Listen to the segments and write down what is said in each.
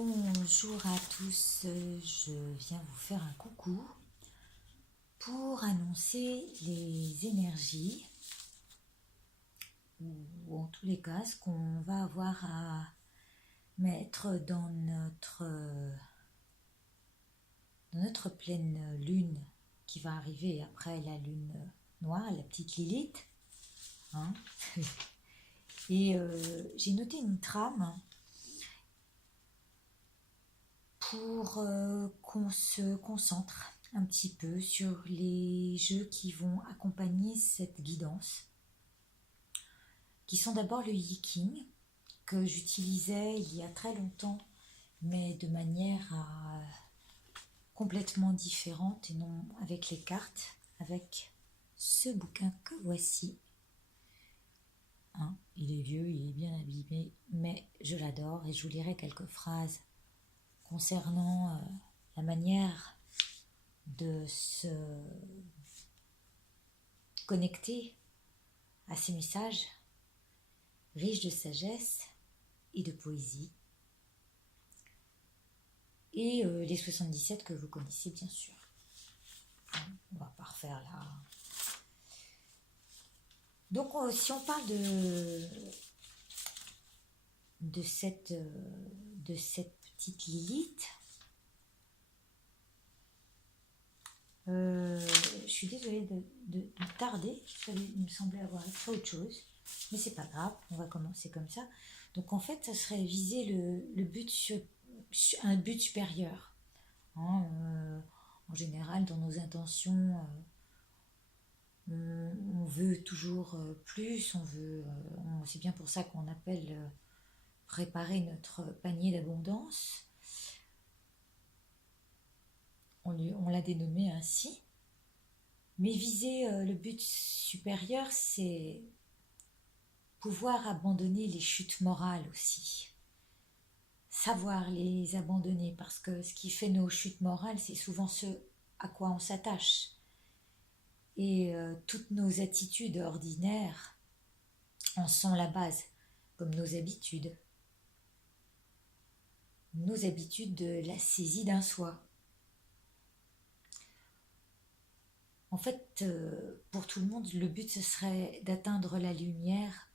Bonjour à tous, je viens vous faire un coucou pour annoncer les énergies ou en tous les cas ce qu'on va avoir à mettre dans notre pleine lune qui va arriver après la lune noire, la petite Lilith. Hein. Et j'ai noté une trame pour qu'on se concentre un petit peu sur les jeux qui vont accompagner cette guidance, qui sont d'abord le Yiking, que j'utilisais il y a très longtemps, mais de manière complètement différente, et non avec les cartes, avec ce bouquin que voici. Hein, il est vieux, il est bien abîmé, mais je l'adore et je vous lirai quelques phrases concernant la manière de se connecter à ces messages riches de sagesse et de poésie. Et les 77 que vous connaissez bien sûr. On va pas refaire là. Donc si on parle de cette petite Lilith, je suis désolée de tarder, il me semblait avoir fait autre chose, mais c'est pas grave, on va commencer comme ça. Donc en fait, ça serait viser le but un but supérieur. Hein, en général, dans nos intentions, on veut toujours plus, c'est bien pour ça qu'on appelle préparer notre panier d'abondance. On l'a dénommé ainsi. Mais viser le but supérieur, c'est pouvoir abandonner les chutes morales aussi. Savoir les abandonner, parce que ce qui fait nos chutes morales, c'est souvent ce à quoi on s'attache. Et toutes nos attitudes ordinaires en sont la base, comme nos habitudes de la saisie d'un soi. En fait, pour tout le monde, le but, ce serait d'atteindre la lumière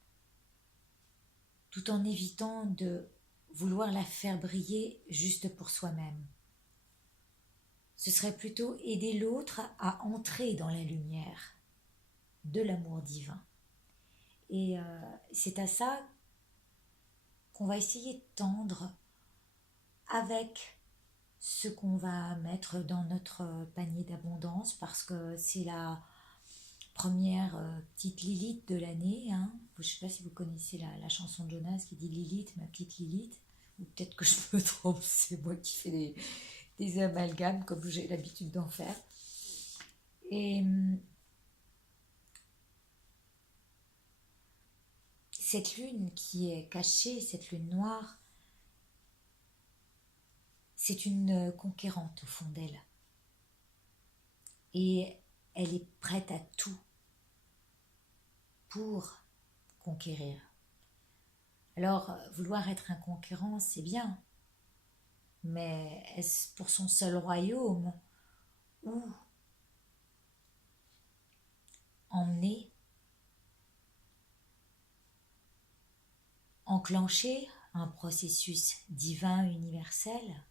tout en évitant de vouloir la faire briller juste pour soi-même. Ce serait plutôt aider l'autre à entrer dans la lumière de l'amour divin. Et c'est à ça qu'on va essayer de tendre avec ce qu'on va mettre dans notre panier d'abondance, parce que c'est la première petite Lilith de l'année. Hein. Je ne sais pas si vous connaissez la chanson de Jonas qui dit Lilith, ma petite Lilith, ou peut-être que je me trompe, c'est moi qui fais des amalgames comme j'ai l'habitude d'en faire. Et cette lune qui est cachée, cette lune noire, c'est une conquérante au fond d'elle. Et elle est prête à tout pour conquérir. Alors, vouloir être un conquérant, c'est bien, mais est-ce pour son seul royaume ou emmener, enclencher un processus divin universel,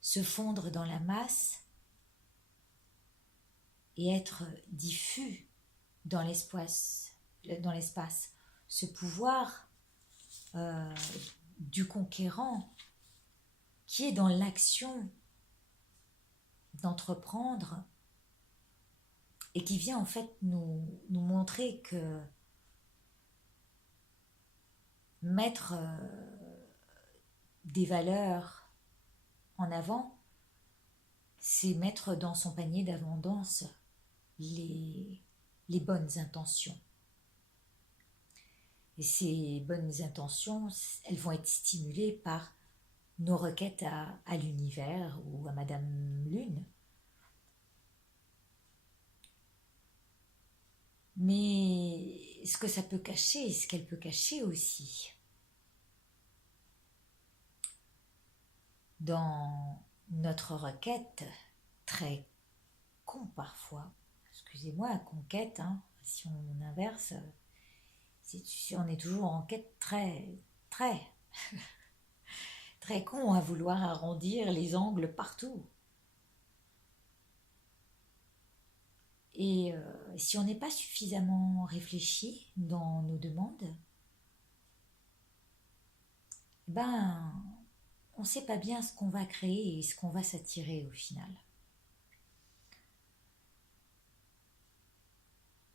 se fondre dans la masse et être diffus dans l'espace, ce pouvoir du conquérant qui est dans l'action d'entreprendre et qui vient en fait nous montrer que mettre des valeurs en avant, c'est mettre dans son panier d'abondance les bonnes intentions. Et ces bonnes intentions, elles vont être stimulées par nos requêtes à l'univers ou à Madame Lune. Mais ce que ça peut cacher, ce qu'elle peut cacher aussi, dans notre requête, très con parfois, excusez-moi, conquête, hein, si on inverse, on est toujours en quête très, très con à vouloir arrondir les angles partout. Et si on n'est pas suffisamment réfléchi dans nos demandes, ben, on ne sait pas bien ce qu'on va créer et ce qu'on va s'attirer au final.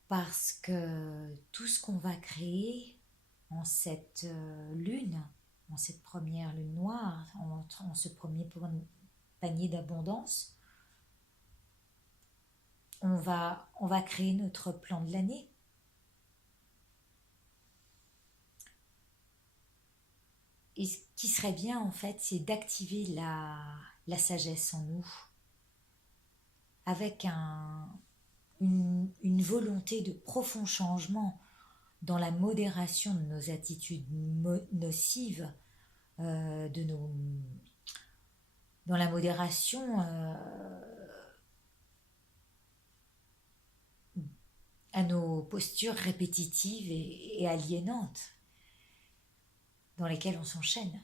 Parce que tout ce qu'on va créer en cette lune, en cette première lune noire, en ce premier panier d'abondance, on va créer notre plan de l'année. Et ce qui serait bien, en fait, c'est d'activer la sagesse en nous, avec une volonté de profond changement dans la modération de nos attitudes nocives, dans la modération à nos postures répétitives et aliénantes, dans lesquelles on s'enchaîne,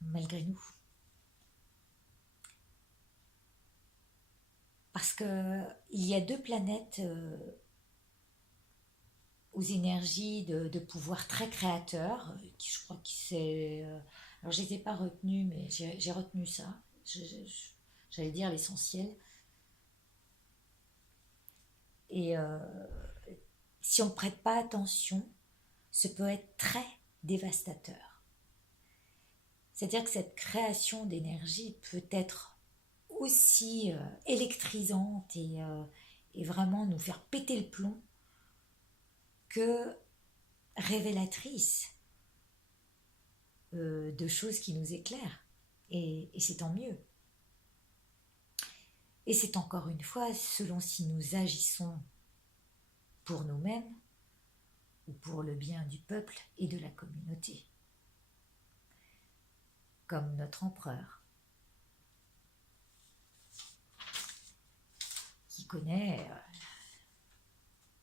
malgré nous. Parce qu'il y a deux planètes aux énergies de pouvoir très créateur, qui je crois que c'est... alors je n'étais pas retenue, mais j'ai retenu ça. J'allais dire l'essentiel. Et si on ne prête pas attention, ce peut être très dévastateur. C'est-à-dire que cette création d'énergie peut être aussi électrisante et vraiment nous faire péter le plomb que révélatrice de choses qui nous éclairent. Et c'est tant mieux. Et c'est encore une fois selon si nous agissons pour nous-mêmes ou pour le bien du peuple et de la communauté. Comme notre empereur, qui connaît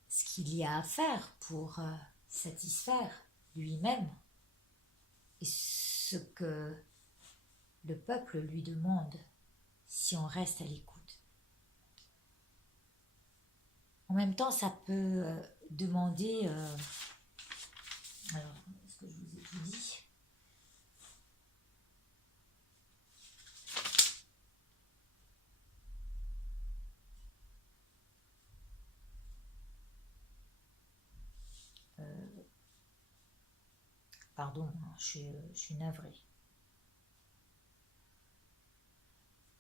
ce qu'il y a à faire pour satisfaire lui-même et ce que le peuple lui demande si on reste à l'écoute. En même temps, ça peut demander... alors, est-ce que je vous ai tout dit ? Pardon, je suis navrée.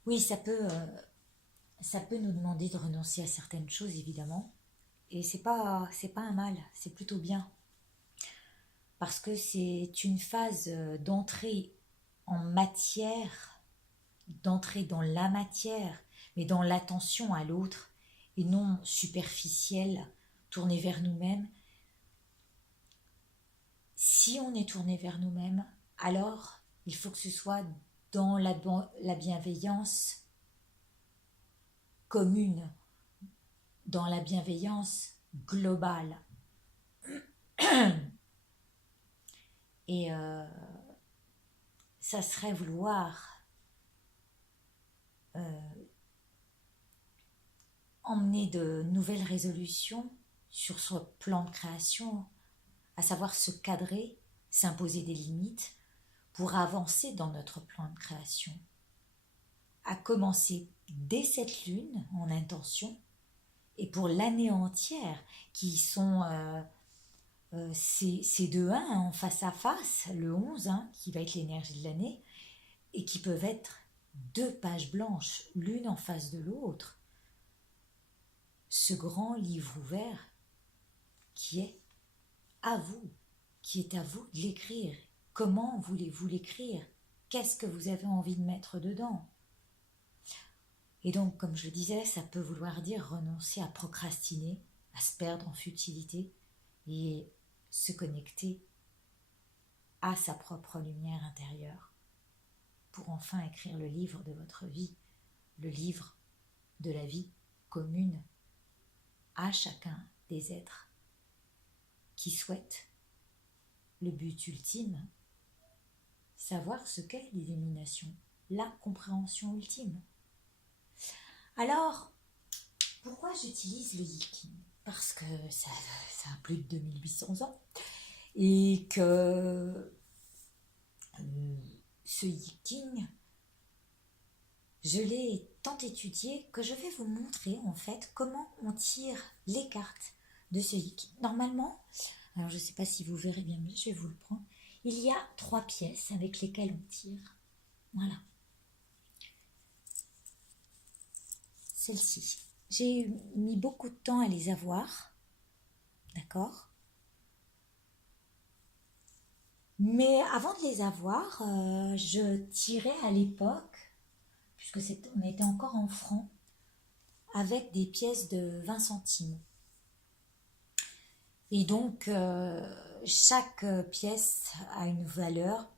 Oui, ça peut nous demander de renoncer à certaines choses, évidemment. Et c'est pas un mal, c'est plutôt bien. Parce que c'est une phase d'entrée en matière, d'entrer dans la matière, mais dans l'attention à l'autre, et non superficielle, tournée vers nous-mêmes. Si on est tourné vers nous-mêmes, alors il faut que ce soit dans la bienveillance commune, dans la bienveillance globale. Et ça serait vouloir emmener de nouvelles résolutions sur ce plan de création, à savoir se cadrer, s'imposer des limites pour avancer dans notre plan de création. À commencer dès cette lune en intention et pour l'année entière qui sont ces deux 1 en face à face, le 11 qui va être l'énergie de l'année et qui peuvent être deux pages blanches l'une en face de l'autre. Ce grand livre ouvert qui est à vous, qui est à vous de l'écrire. Comment voulez-vous l'écrire ? Qu'est-ce que vous avez envie de mettre dedans ? Et donc, comme je le disais, ça peut vouloir dire renoncer à procrastiner, à se perdre en futilité et se connecter à sa propre lumière intérieure pour enfin écrire le livre de votre vie, le livre de la vie commune à chacun des êtres qui souhaitent le but ultime, savoir ce qu'est l'illumination, la compréhension ultime. Alors, pourquoi j'utilise le Yiking? Parce que ça a plus de 2800 ans et que ce Yiking, je l'ai tant étudié que je vais vous montrer en fait comment on tire les cartes de ce Yiking. Normalement, alors je ne sais pas si vous verrez bien, mais je vais vous le prendre. Il y a 3 pièces avec lesquelles on tire. Voilà. Celle-ci. J'ai mis beaucoup de temps à les avoir. D'accord? Mais avant de les avoir, je tirais à l'époque, puisque on était encore en francs, avec des pièces de 20 centimes. Et donc, chaque pièce a une valeur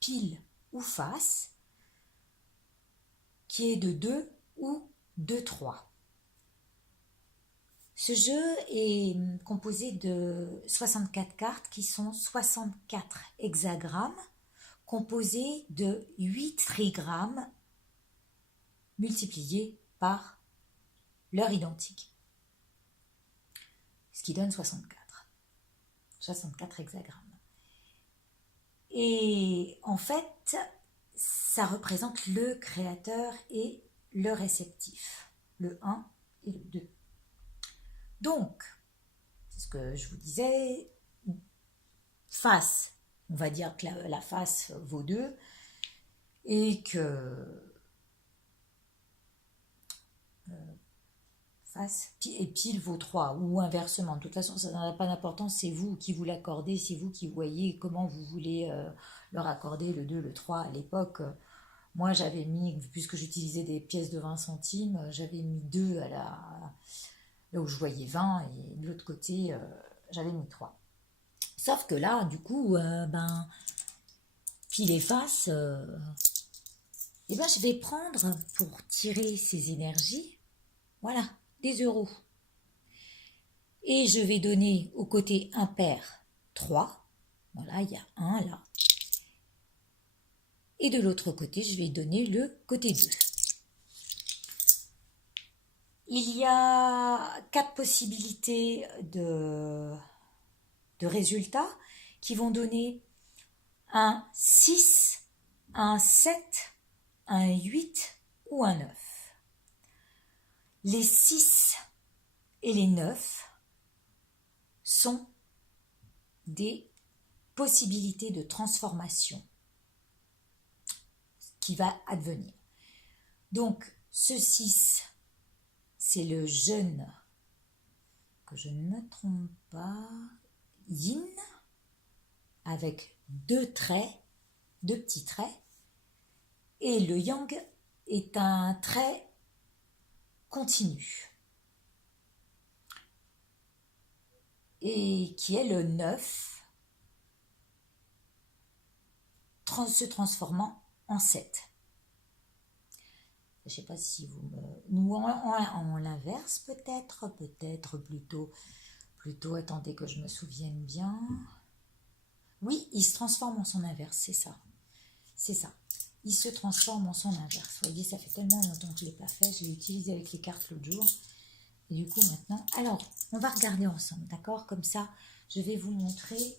pile ou face, qui est de 2 ou de 3. Ce jeu est composé de 64 cartes qui sont 64 hexagrammes composés de 8 trigrammes multipliés par leur identique. Ce qui donne 64. 64 hexagrammes. Et en fait, ça représente le créateur et le réceptif. Le 1 et le 2. Donc, c'est ce que je vous disais, face, on va dire que la face vaut 2 et que face et pile vaut 3 ou inversement. De toute façon, ça n'a pas d'importance, c'est vous qui vous l'accordez, c'est vous qui voyez comment vous voulez leur accorder le 2, le 3 à l'époque. Moi, j'avais mis, puisque j'utilisais des pièces de 20 centimes, j'avais mis 2 là où je voyais 20 et de l'autre côté, j'avais mis 3. Sauf que là, du coup, pile et face, je vais prendre pour tirer ces énergies, voilà, des euros. Et je vais donner au côté impair 3. Voilà, il y a 1 là. Et de l'autre côté, je vais donner le côté 2. Il y a 4 possibilités de résultats qui vont donner un 6, un 7, un 8 ou un 9. Les 6 et les 9 sont des possibilités de transformation qui va advenir. Donc, ce 6, c'est le jeune, que je ne me trompe pas, yin, avec 2 traits, 2 petits traits, et le yang est un trait continu, et qui est le 9, se transformant en 7. Je ne sais pas si vous me... Nous, en l'inverse, peut-être plutôt, attendez que je me souvienne bien. Oui, il se transforme en son inverse, c'est ça. C'est ça. Il se transforme en son inverse. Vous voyez, ça fait tellement longtemps que je ne l'ai pas fait. Je l'ai utilisé avec les cartes l'autre jour. Et du coup, maintenant... Alors, on va regarder ensemble, d'accord? Comme ça, je vais vous montrer...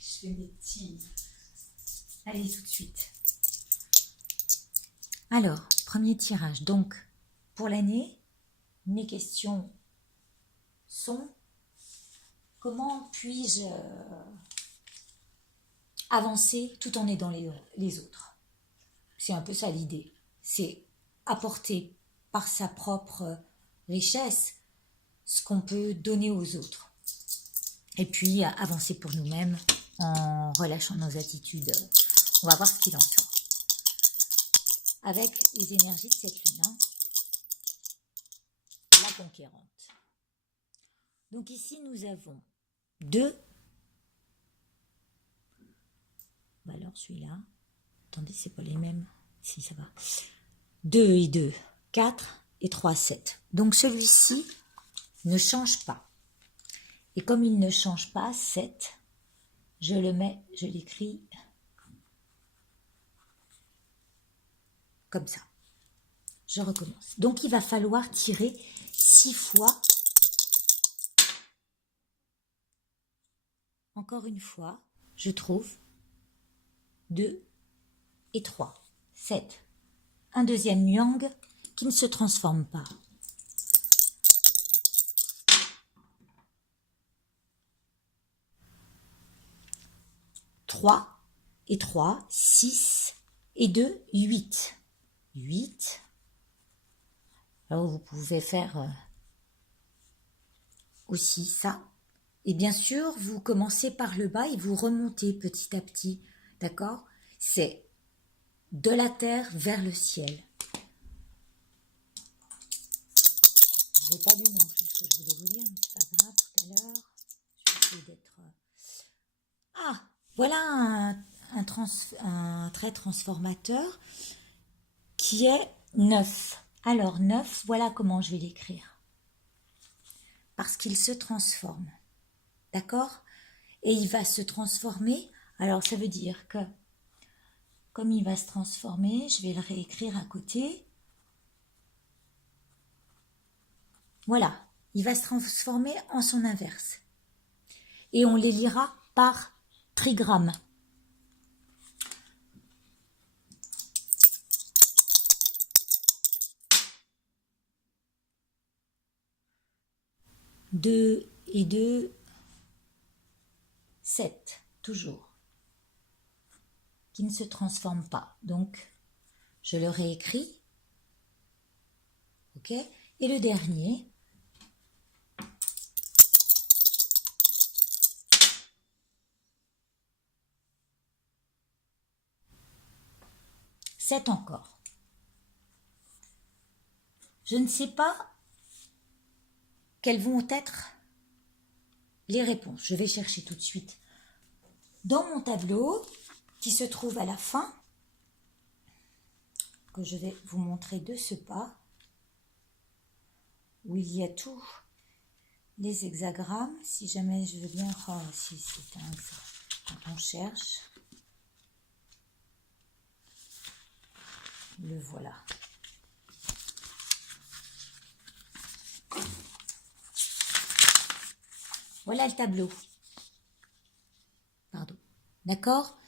Je fais mes petits... Allez, tout de suite. Alors, premier tirage. Donc, pour l'année, mes questions sont: comment puis-je avancer tout en aidant les autres? C'est un peu ça l'idée. C'est apporter par sa propre richesse ce qu'on peut donner aux autres. Et puis avancer pour nous-mêmes en relâchant nos attitudes. On va voir ce qu'il en sort. Avec les énergies de cette lune, hein, la conquérante. Donc ici nous avons 2. Bah alors celui-là, attendez, c'est pas les mêmes. Si, ça va. 2 et 2, 4 et 3, 7. Donc celui-ci ne change pas. Et comme il ne change pas, 7, je l'écris comme ça. Je recommence. Donc il va falloir tirer 6 fois. Encore une fois, je trouve 2 et 3, 7. Un deuxième yang qui ne se transforme pas. Trois et 3, 6 et 2, 8. 8. Alors vous pouvez faire aussi ça. Et bien sûr, vous commencez par le bas et vous remontez petit à petit. D'accord? C'est de la terre vers le ciel. Je n'ai pas lu non plus ce que je voulais vous dire, mais c'est pas grave, tout à l'heure. Je vais essayer d'être... Ah, voilà un trait transformateur qui est 9. Alors 9, voilà comment je vais l'écrire. Parce qu'il se transforme. D'accord? Et il va se transformer. Alors ça veut dire que comme il va se transformer, je vais le réécrire à côté. Voilà, il va se transformer en son inverse. Et on les lira par trigramme. Deux et 2, 7, toujours. Qui ne se transforme pas. Donc, je le réécris. Ok? Et le dernier, c'est encore. Je ne sais pas quelles vont être les réponses. Je vais chercher tout de suite dans mon tableau qui se trouve à la fin, que je vais vous montrer de ce pas, où il y a tous les hexagrammes. Si jamais je veux bien... Oh, si c'est un hexagramme. Quand on cherche, le voilà. Voilà le tableau. Pardon. D'accord?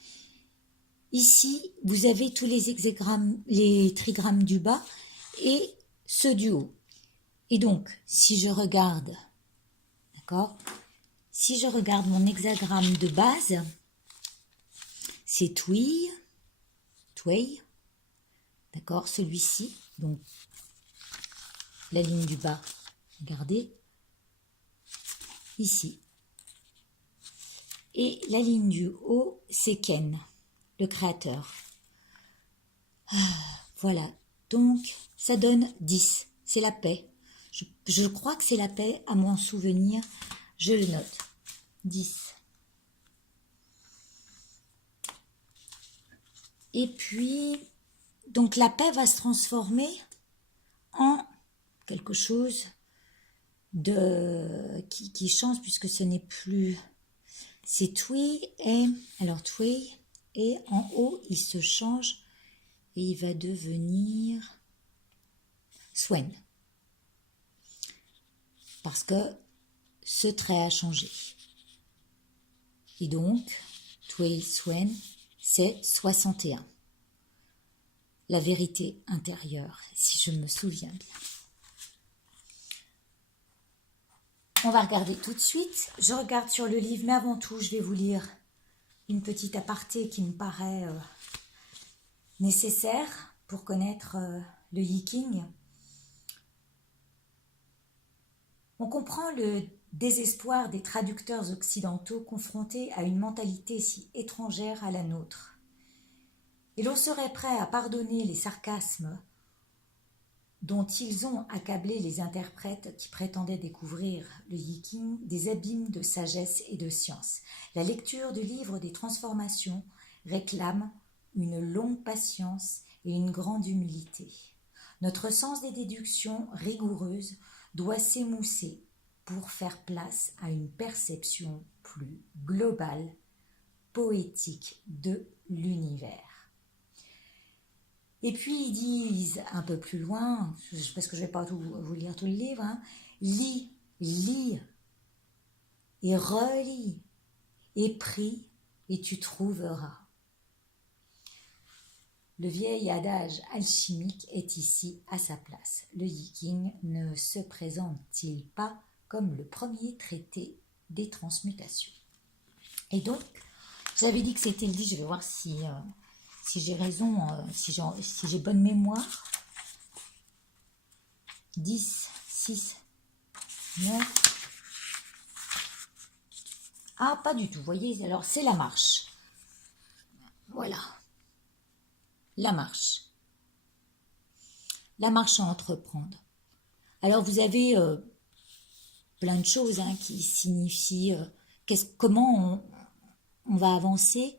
Ici, vous avez tous les hexagrammes, les trigrammes du bas et ceux du haut. Et donc, si je regarde, d'accord? Si je regarde mon hexagramme de base, c'est Tway, d'accord? Celui-ci, donc la ligne du bas, regardez, ici. Et la ligne du haut, c'est Ken, le créateur. Voilà, donc ça donne 10, c'est la paix. Je crois que c'est la paix, à mon souvenir, je le note. 10. Et puis, donc la paix va se transformer en quelque chose de qui change, puisque ce n'est plus... C'est Tway et... Alors Tway, et en haut, il se change et il va devenir Swen. Parce que ce trait a changé. Et donc, Tway Swen, c'est 61. La vérité intérieure, si je me souviens bien. On va regarder tout de suite. Je regarde sur le livre, mais avant tout, je vais vous lire une petite aparté qui me paraît nécessaire pour connaître le Yiking. On comprend le désespoir des traducteurs occidentaux confrontés à une mentalité si étrangère à la nôtre. Et l'on serait prêt à pardonner les sarcasmes dont ils ont accablé les interprètes qui prétendaient découvrir le Yiking des abîmes de sagesse et de science. La lecture du livre des transformations réclame une longue patience et une grande humilité. Notre sens des déductions rigoureuses doit s'émousser pour faire place à une perception plus globale, poétique de l'univers. Et puis ils disent un peu plus loin, parce que je ne vais pas vous lire tout le livre, hein, lis et relis et prie et tu trouveras. Le vieil adage alchimique est ici à sa place. Le Yiking ne se présente-t-il pas comme le premier traité des transmutations? Et donc, j'avais dit que c'était le 10, je vais voir si j'ai raison, si j'ai bonne mémoire. 10, 6, 9. Ah, pas du tout, vous voyez, alors c'est la marche. Voilà. La marche. La marche à entreprendre. Alors vous avez plein de choses qui signifient comment on va avancer.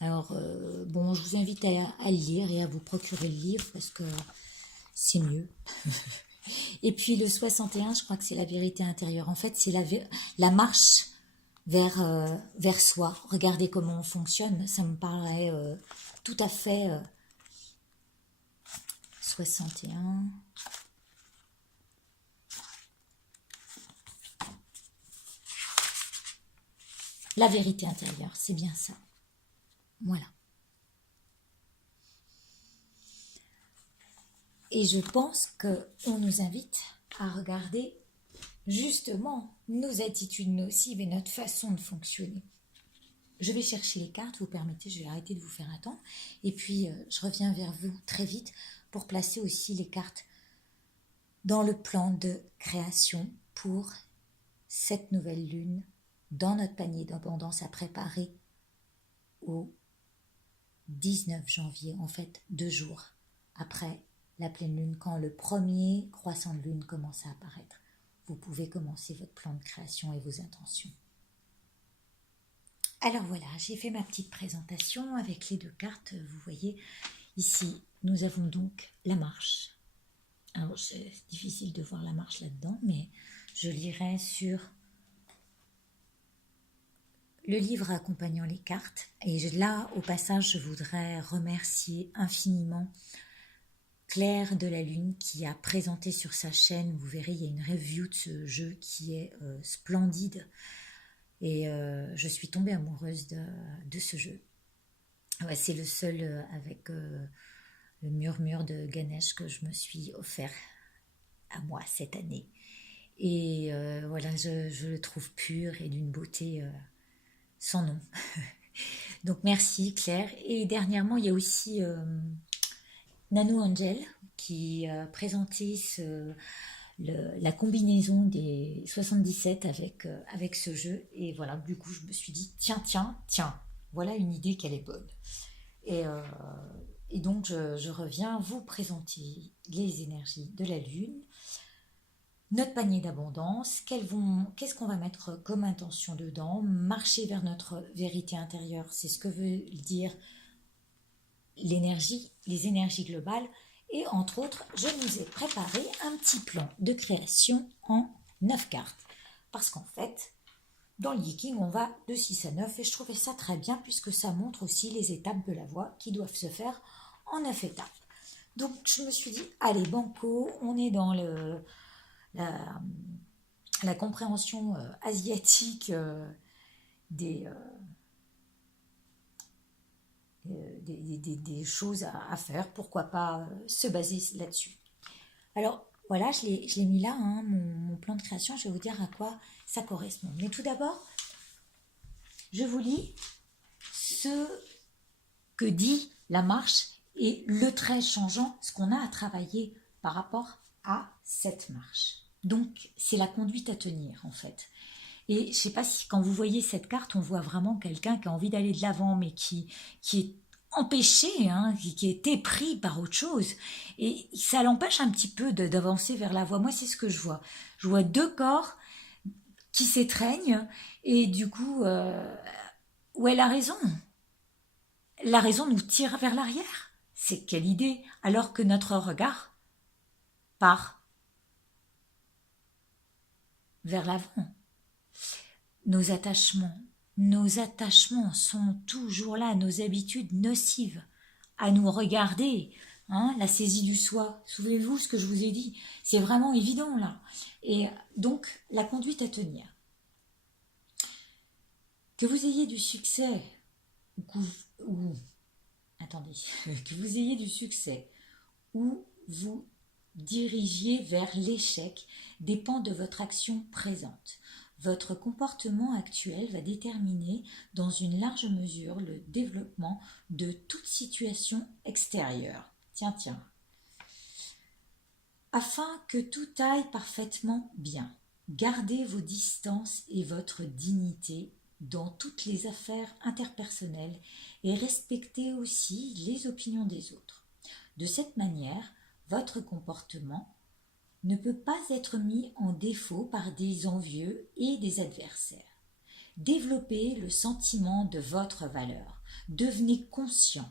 Alors, bon, je vous invite à le lire et à vous procurer le livre parce que c'est mieux. Et puis le 61, je crois que c'est la vérité intérieure. En fait, c'est la marche vers soi. Regardez comment on fonctionne. Ça me paraît tout à fait 61. La vérité intérieure, c'est bien ça. Voilà. Et je pense qu'on nous invite à regarder justement nos attitudes nocives et notre façon de fonctionner. Je vais chercher les cartes, vous permettez, je vais arrêter de vous faire attendre. Et puis, je reviens vers vous très vite pour placer aussi les cartes dans le plan de création pour cette nouvelle lune dans notre panier d'abondance à préparer au 19 janvier, en fait 2 jours après la pleine lune, quand le premier croissant de lune commence à apparaître. Vous pouvez commencer votre plan de création et vos intentions. Alors voilà, j'ai fait ma petite présentation avec les 2 cartes. Vous voyez, ici, nous avons donc la marche. Alors, c'est difficile de voir la marche là-dedans, mais je lirai sur le livre accompagnant les cartes. Et là, au passage, je voudrais remercier infiniment Claire de la Lune qui a présenté sur sa chaîne, vous verrez, il y a une review de ce jeu qui est splendide. Et je suis tombée amoureuse de ce jeu. Ouais, c'est le seul avec le murmure de Ganesh que je me suis offert à moi cette année. Et voilà, je le trouve pur et d'une beauté sans nom. Donc merci Claire. Et dernièrement, il y a aussi Nano Angel qui a présenté la combinaison des 77 avec ce jeu. Et voilà, du coup, je me suis dit, tiens, voilà une idée qu'elle est bonne. Et donc, je reviens vous présenter les énergies de la Lune, notre panier d'abondance, qu'est-ce qu'on va mettre comme intention dedans, marcher vers notre vérité intérieure, c'est ce que veut dire les énergies globales. Et entre autres, je nous ai préparé un petit plan de création en 9 cartes. Parce qu'en fait, dans le Yiking, on va de 6 à 9 et je trouvais ça très bien puisque ça montre aussi les étapes de la voie qui doivent se faire en 9 étapes. Donc je me suis dit, allez banco, on est dans la compréhension asiatique des choses à faire, pourquoi pas se baser là-dessus. Alors voilà, je l'ai mis là, hein, mon plan de création, je vais vous dire à quoi ça correspond. Mais tout d'abord, je vous lis ce que dit la marche et le trait changeant, ce qu'on a à travailler par rapport à cette marche. Donc c'est la conduite à tenir en fait. Et je ne sais pas si quand vous voyez cette carte, on voit vraiment quelqu'un qui a envie d'aller de l'avant, mais qui est empêché, hein, qui était pris par autre chose. Et ça l'empêche un petit peu d'avancer vers la voie. Moi, c'est ce que je vois. Je vois deux corps qui s'étreignent et du coup, où elle a raison. La raison nous tire vers l'arrière. C'est quelle idée, alors que notre regard part vers l'avant. Nos attachements sont toujours là, nos habitudes nocives à nous regarder, hein, la saisie du soi. Souvenez-vous ce que je vous ai dit, c'est vraiment évident là. Et donc, la conduite à tenir. Que vous ayez du succès attendez, que vous ayez du succès ou vous dirigiez vers l'échec dépend de votre action présente. Votre comportement actuel va déterminer dans une large mesure le développement de toute situation extérieure. Tiens. Afin que tout aille parfaitement bien, gardez vos distances et votre dignité dans toutes les affaires interpersonnelles et respectez aussi les opinions des autres. De cette manière, votre comportement ne peut pas être mis en défaut par des envieux et des adversaires. Développez le sentiment de votre valeur. Devenez conscient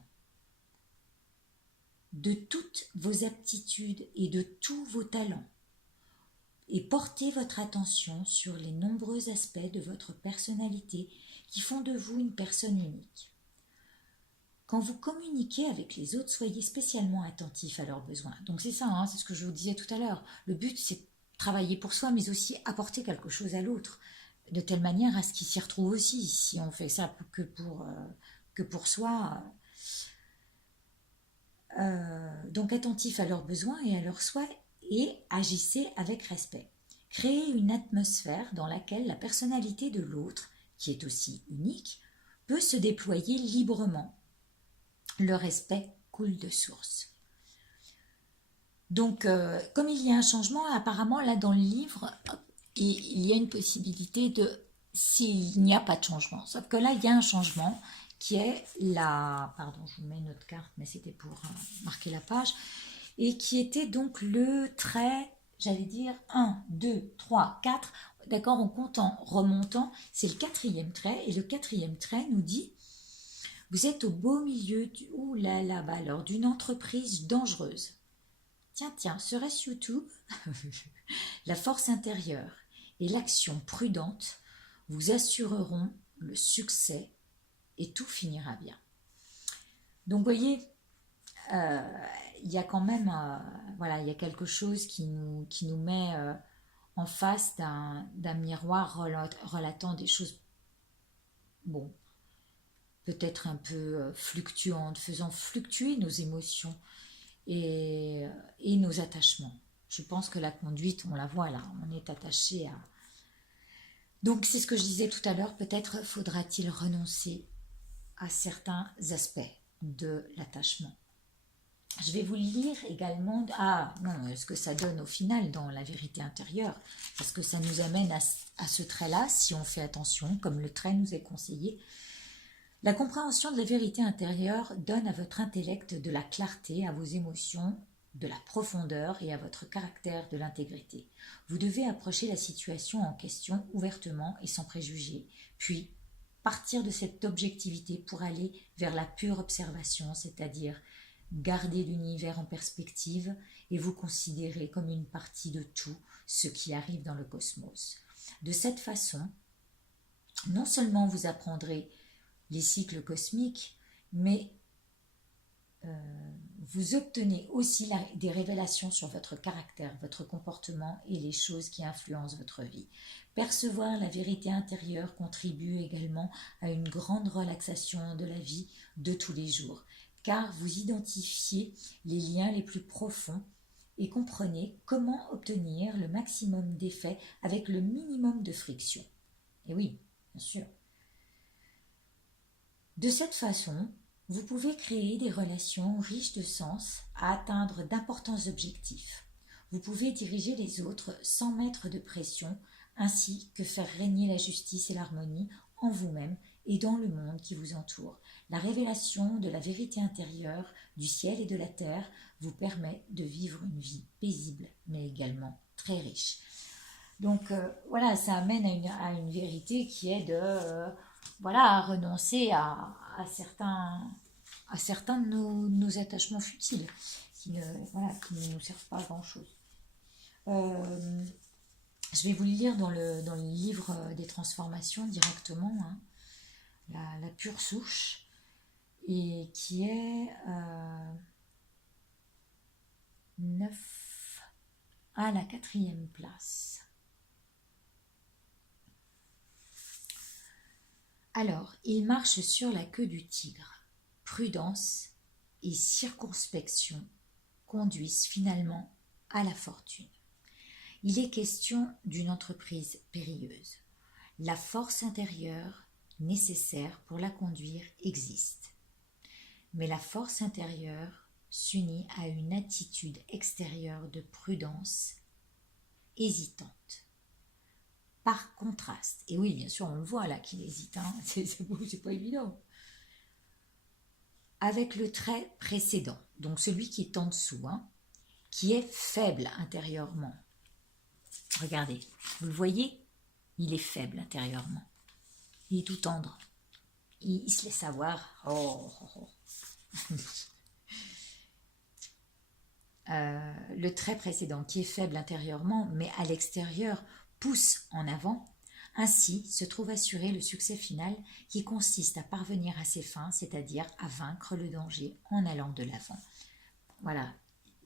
de toutes vos aptitudes et de tous vos talents. Et portez votre attention sur les nombreux aspects de votre personnalité qui font de vous une personne unique. Quand vous communiquez avec les autres, soyez spécialement attentifs à leurs besoins. Donc c'est ça, hein, c'est ce que je vous disais tout à l'heure. Le but, c'est de travailler pour soi, mais aussi apporter quelque chose à l'autre, de telle manière à ce qu'il s'y retrouve aussi. Si on fait ça que pour soi, donc attentifs à leurs besoins et à leurs souhaits, et agissez avec respect. Créez une atmosphère dans laquelle la personnalité de l'autre, qui est aussi unique, peut se déployer librement. Le respect coule de source. Donc, comme il y a un changement, apparemment, là, dans le livre, il y a une possibilité de, s'il n'y a pas de changement. Sauf que là, il y a un changement qui est la... Pardon, je vous mets une autre carte, mais c'était pour marquer la page. Et qui était donc le trait, j'allais dire, 1, 2, 3, 4. D'accord, en comptant, remontant, c'est le quatrième trait. Et le quatrième trait nous dit... Vous êtes au beau milieu d'une entreprise dangereuse. Tiens, serait-ce YouTube? La force intérieure et l'action prudente vous assureront le succès et tout finira bien. Donc, vous voyez, il y a quand même, il y a quelque chose qui nous met en face d'un miroir relatant des choses, bon, peut-être un peu fluctuantes, faisant fluctuer nos émotions et nos attachements. Je pense que la conduite, on la voit là, on est attaché à... Donc c'est ce que je disais tout à l'heure, peut-être faudra-t-il renoncer à certains aspects de l'attachement. Je vais vous lire également, ce que ça donne au final dans la vérité intérieure, parce que ça nous amène à ce trait-là, si on fait attention, comme le trait nous est conseillé. La compréhension de la vérité intérieure donne à votre intellect de la clarté, à vos émotions, de la profondeur et à votre caractère de l'intégrité. Vous devez approcher la situation en question ouvertement et sans préjugés, puis partir de cette objectivité pour aller vers la pure observation, c'est-à-dire garder l'univers en perspective et vous considérer comme une partie de tout ce qui arrive dans le cosmos. De cette façon, non seulement vous apprendrez les cycles cosmiques, mais vous obtenez aussi des révélations sur votre caractère, votre comportement et les choses qui influencent votre vie. Percevoir la vérité intérieure contribue également à une grande relaxation de la vie de tous les jours, car vous identifiez les liens les plus profonds et comprenez comment obtenir le maximum d'effets avec le minimum de friction. Et oui, bien sûr. De cette façon, vous pouvez créer des relations riches de sens à atteindre d'importants objectifs. Vous pouvez diriger les autres sans mettre de pression, ainsi que faire régner la justice et l'harmonie en vous-même et dans le monde qui vous entoure. La révélation de la vérité intérieure du ciel et de la terre vous permet de vivre une vie paisible, mais également très riche. Donc voilà, ça amène à une vérité qui est de voilà, renoncer à certains de nos attachements futiles qui ne nous servent pas à grand-chose. Euh, je vais vous le lire dans le livre des transformations directement, hein, la pure souche, et qui est 9 à la 4e place. Alors, il marche sur la queue du tigre. Prudence et circonspection conduisent finalement à la fortune. Il est question d'une entreprise périlleuse. La force intérieure nécessaire pour la conduire existe. Mais la force intérieure s'unit à une attitude extérieure de prudence hésitante. Par contraste, et oui, bien sûr, on le voit là qu'il hésite, hein, c'est pas évident, avec le trait précédent, donc celui qui est en dessous, hein, qui est faible intérieurement. Regardez, vous le voyez, il est faible intérieurement, il est tout tendre, il se laisse avoir. Le trait précédent qui est faible intérieurement, mais à l'extérieur pousse en avant, ainsi se trouve assuré le succès final qui consiste à parvenir à ses fins, c'est-à-dire à vaincre le danger en allant de l'avant. Voilà,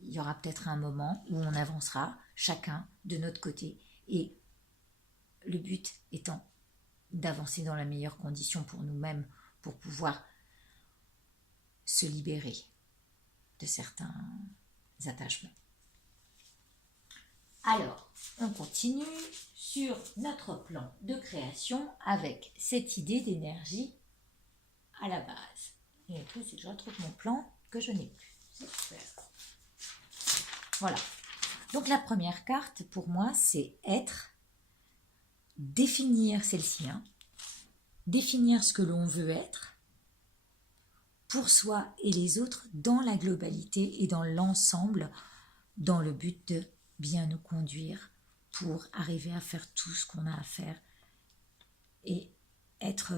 il y aura peut-être un moment où on avancera chacun de notre côté, et le but étant d'avancer dans la meilleure condition pour nous-mêmes, pour pouvoir se libérer de certains attachements. Alors, on continue sur notre plan de création avec cette idée d'énergie à la base. Et tout, c'est que je retrouve mon plan que je n'ai plus. C'est super. Voilà. Donc la première carte pour moi, c'est être, définir celle-ci, hein, définir ce que l'on veut être pour soi et les autres dans la globalité et dans l'ensemble, dans le but de bien nous conduire pour arriver à faire tout ce qu'on a à faire et être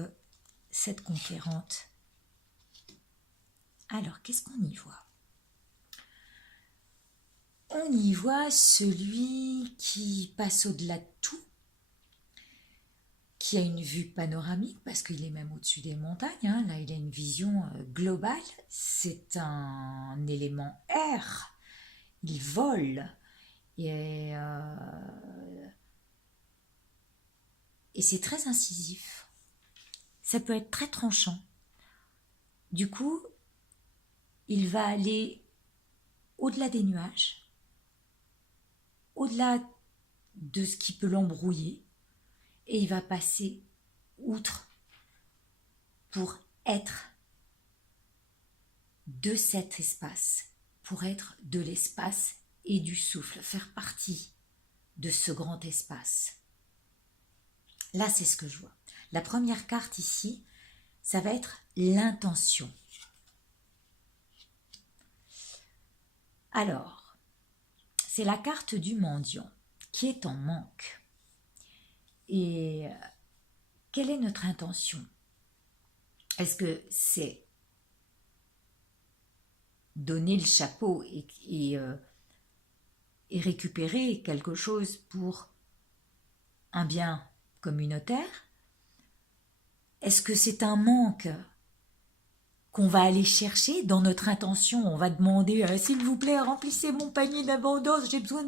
cette conquérante. Alors, qu'est-ce qu'on y voit? On y voit celui qui passe au-delà de tout, qui a une vue panoramique, parce qu'il est même au-dessus des montagnes, hein. Là il a une vision globale, c'est un élément air, il vole, et c'est très incisif, ça peut être très tranchant. Du coup, il va aller au-delà des nuages, au-delà de ce qui peut l'embrouiller, et il va passer outre pour être de cet espace, pour être de l'espace et du souffle, faire partie de ce grand espace. Là, c'est ce que je vois. La première carte ici, ça va être l'intention. Alors, c'est la carte du mendiant qui est en manque. Et quelle est notre intention? Est-ce que c'est donner le chapeau et récupérer quelque chose pour un bien communautaire? Est-ce que c'est un manque qu'on va aller chercher dans notre intention? On va demander s'il vous plaît, remplissez mon panier d'abondance, j'ai besoin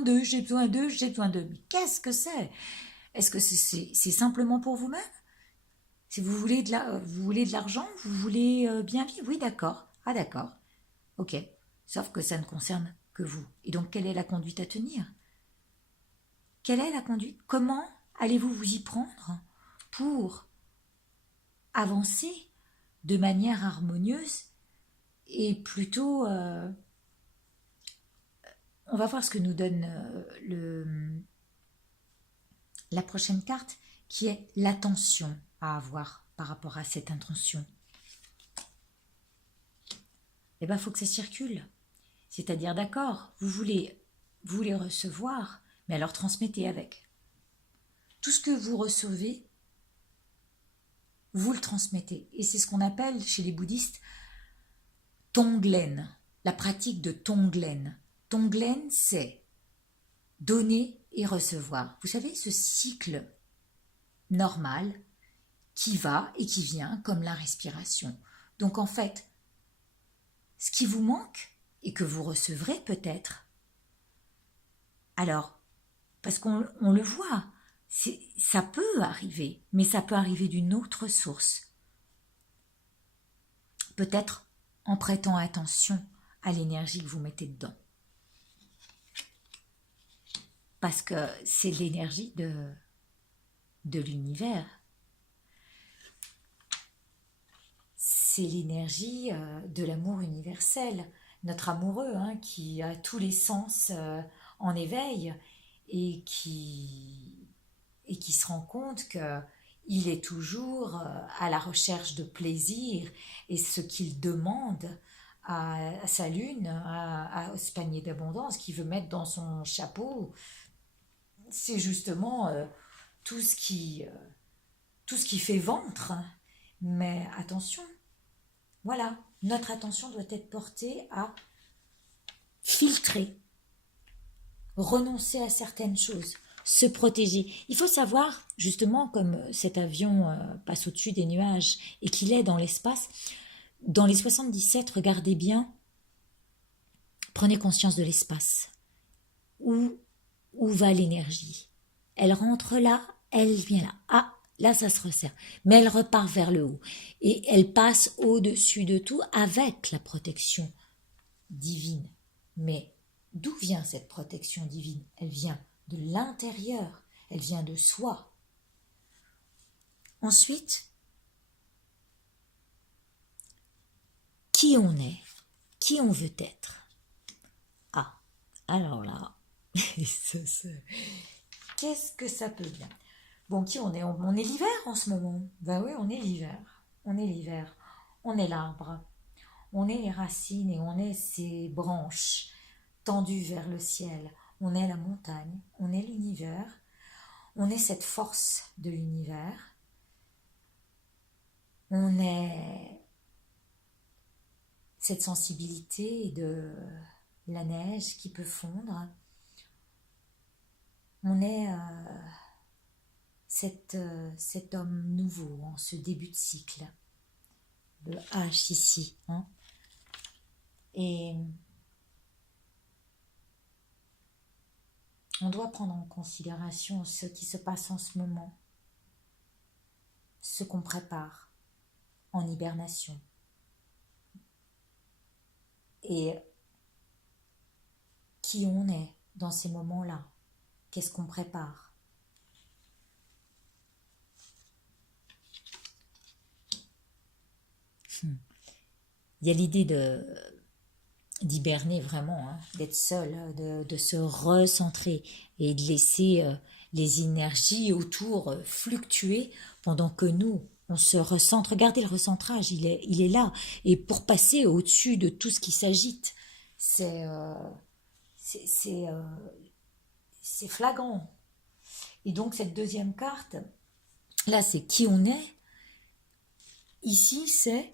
d'eux. Mais qu'est-ce que c'est? Est-ce que c'est simplement pour vous-même? Si vous voulez vous voulez de l'argent, vous voulez bien vivre, oui, d'accord. Ah, d'accord. Ok. Sauf que ça ne concerne que vous. Et donc, quelle est la conduite à tenir? Quelle est la conduite? Comment allez-vous vous y prendre pour avancer de manière harmonieuse et plutôt... on va voir ce que nous donne la prochaine carte, qui est l'attention à avoir par rapport à cette intention? Eh bien, il faut que ça circule. C'est-à-dire, d'accord, vous voulez recevoir, mais alors transmettez avec. Tout ce que vous recevez, vous le transmettez. Et c'est ce qu'on appelle chez les bouddhistes Tonglen, la pratique de Tonglen. Tonglen, c'est donner et recevoir. Vous savez, ce cycle normal qui va et qui vient comme la respiration. Donc en fait, ce qui vous manque et que vous recevrez peut-être, alors, parce qu'on le voit, ça peut arriver, mais ça peut arriver d'une autre source. Peut-être en prêtant attention à l'énergie que vous mettez dedans. Parce que c'est l'énergie de l'univers. C'est l'énergie de l'amour universel. Notre amoureux qui a tous les sens en éveil et qui se rend compte qu'il est toujours à la recherche de plaisir et ce qu'il demande à sa lune, à ce panier d'abondance qu'il veut mettre dans son chapeau, c'est justement tout ce qui fait ventre. Mais attention, voilà, notre attention doit être portée à filtrer, renoncer à certaines choses, se protéger. Il faut savoir, justement, comme cet avion passe au-dessus des nuages et qu'il est dans l'espace, dans les 77, regardez bien, prenez conscience de l'espace. Où va l'énergie? Elle rentre là, elle vient là. Ah, là ça se resserre. Mais elle repart vers le haut. Et elle passe au-dessus de tout avec la protection divine. Mais d'où vient cette protection divine? Elle vient de l'intérieur. Elle vient de soi. Ensuite, qui on est? Qui on veut être? Ah, alors là... Qu'est-ce que ça peut bien? Bon, qui on est? On est l'hiver en ce moment. Ben oui, on est l'hiver. On est l'hiver. On est l'arbre. On est les racines et on est ses branches tendues vers le ciel. On est la montagne. On est l'univers. On est cette force de l'univers. On est cette sensibilité de la neige qui peut fondre. On est cet homme nouveau en ce début de cycle. Le H ici. Et on doit prendre en considération ce qui se passe en ce moment, ce qu'on prépare en hibernation. Et qui on est dans ces moments-là. Qu'est-ce qu'on prépare? Il y a l'idée d'hiberner vraiment, d'être seul, de se recentrer et de laisser les énergies autour fluctuer pendant que nous, on se recentre. Regardez le recentrage, il est là. Et pour passer au-dessus de tout ce qui s'agite, c'est flagrant. Et donc cette deuxième carte, là c'est qui on est. Ici c'est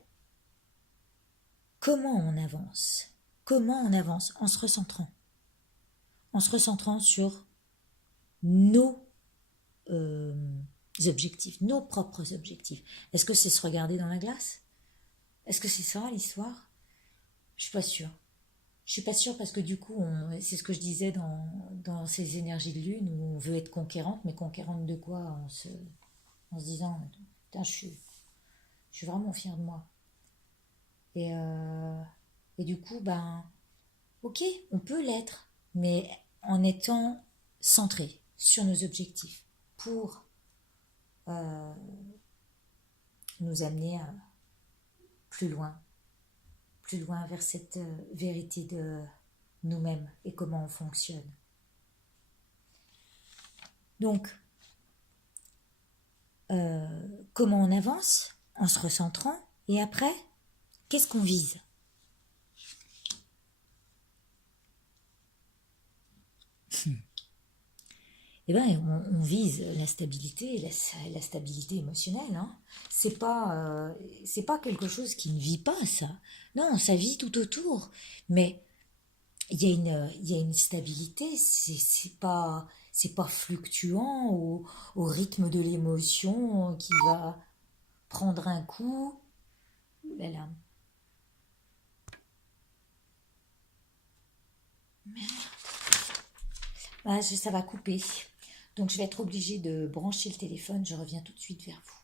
comment on avance. Comment on avance? En se recentrant. En se recentrant sur nos objectifs, nos propres objectifs. Est-ce que c'est se regarder dans la glace? Est-ce que c'est ça l'histoire? Je suis pas sûre. Je suis pas sûre parce que du coup, c'est ce que je disais dans ces énergies de lune où on veut être conquérante, mais conquérante de quoi? En se disant, putain, je suis vraiment fière de moi. Et du coup, ok, on peut l'être, mais en étant centré sur nos objectifs pour nous amener plus loin vers cette vérité de nous-mêmes et comment on fonctionne. Donc, comment on avance? En se recentrant. Et après, qu'est-ce qu'on vise? Eh ben, on vise la stabilité, la stabilité émotionnelle. Hein. C'est pas quelque chose qui ne vit pas, ça. Non, ça vit tout autour. Mais il y a une stabilité. C'est pas fluctuant au rythme de l'émotion qui va prendre un coup. Ouh là là. Ah, ça va couper. Donc je vais être obligée de brancher le téléphone. Je reviens tout de suite vers vous.